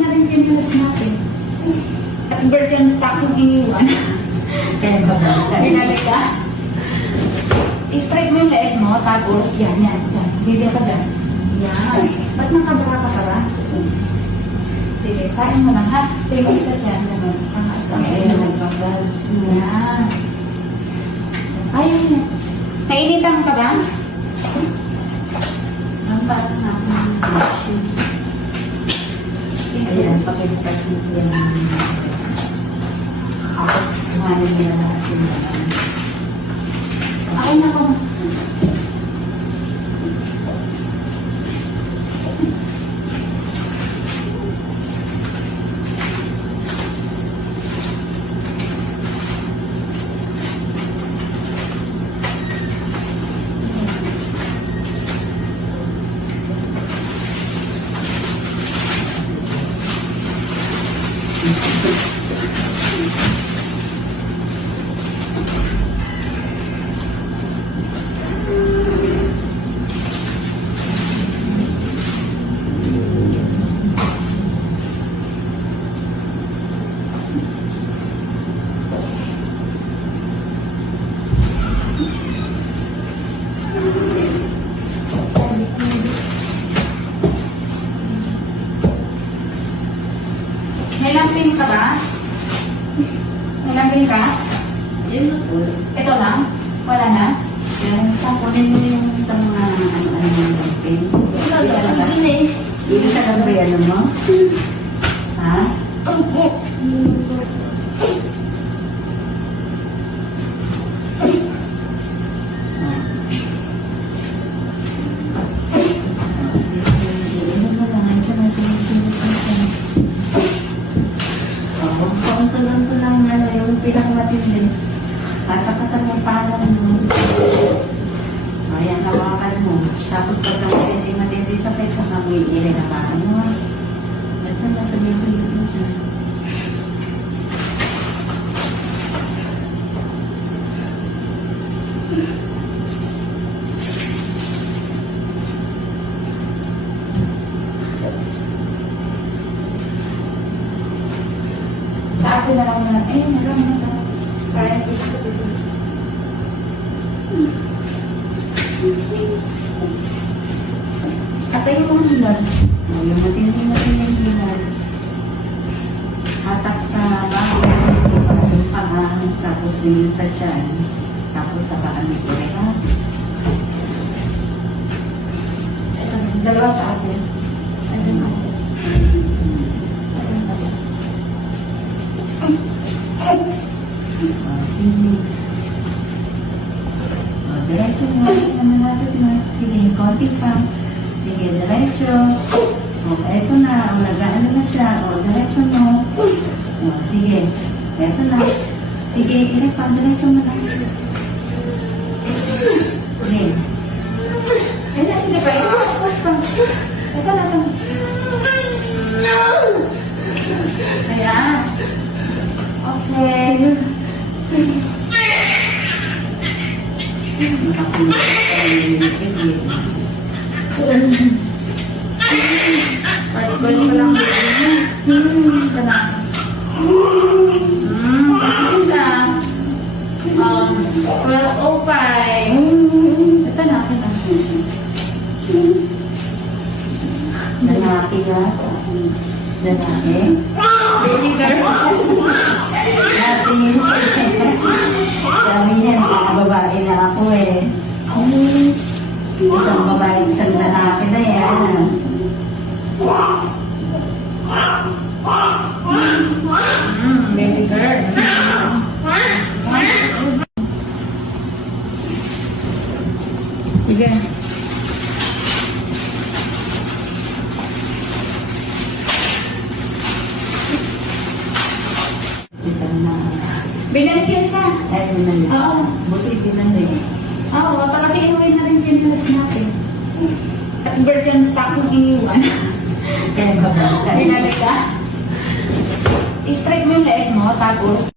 na rin pinulas natin. At bird yung stock yung iniwan. Kaya ba ba? Binalik ka. I-straight mo yung leeg mo, tapos yan. Bibigyan ka dyan. Yan. Ba't nakabara ka para? Sige, kain mo lang ha. Tingin ka dyan. Ganun. Kakasama. Yan. Ayun na. Nainitan ka ba? Ang bata na ako. Ayan, pakita ko yan. Tapos, kumain nila lahat yung naman. Ako na ko. May lambing ka ba? May lambing ka? Yan na po. Ito lang? Wala na? Yan, tapunin mo yung sa mga ano-ano yung campaign. Hindi ka lang ba ano mo? Ha? Pinakamatindi. Katakasan mo parang mo. Ayan, hawakan mo. Tapos pagka matindi sa pesa, kami ilinamaan mo. Ito na sa libro mo dyan. Sa akin na lang na, ayun, meron na. Kaya dito ko dito. At ayun mo nilad. Yung matindi hilan. Hatak sa bago. Yung paa. Tapos yung sa tiyan. Tapos sa paa ni Kureka. Ito, dalawa sa akin. Ayun ako. Diretso mo. Naman natin mo. Sige, konti pa. Sige, diretso. O, eto na. O, nag-ano na siya. O, diretso mo. O, sige. Eto na. Sige, ilik pa. Diretso mo na. Sige. Ayun, sige pa. Ito na lang. Ayan. Okay. Nakapunta ka yung Pag-call ko lang. Ito na. Isa. 12:05. Ito na. lalaki ka. Lalaki. Baby girl. Natin. Sabi niya, babae na ako eh. Isang babae, isang lalaki na yan. Baby girl. Sige. Binantil sa. Ay, binalik. Oo. Buti binalik. Oo, kasi inuwi na rin pinulas natin. At bird yung stock yung iniwan. Kaya ba ba? Binalik ka. I-straight mo yung leeg mo, tapos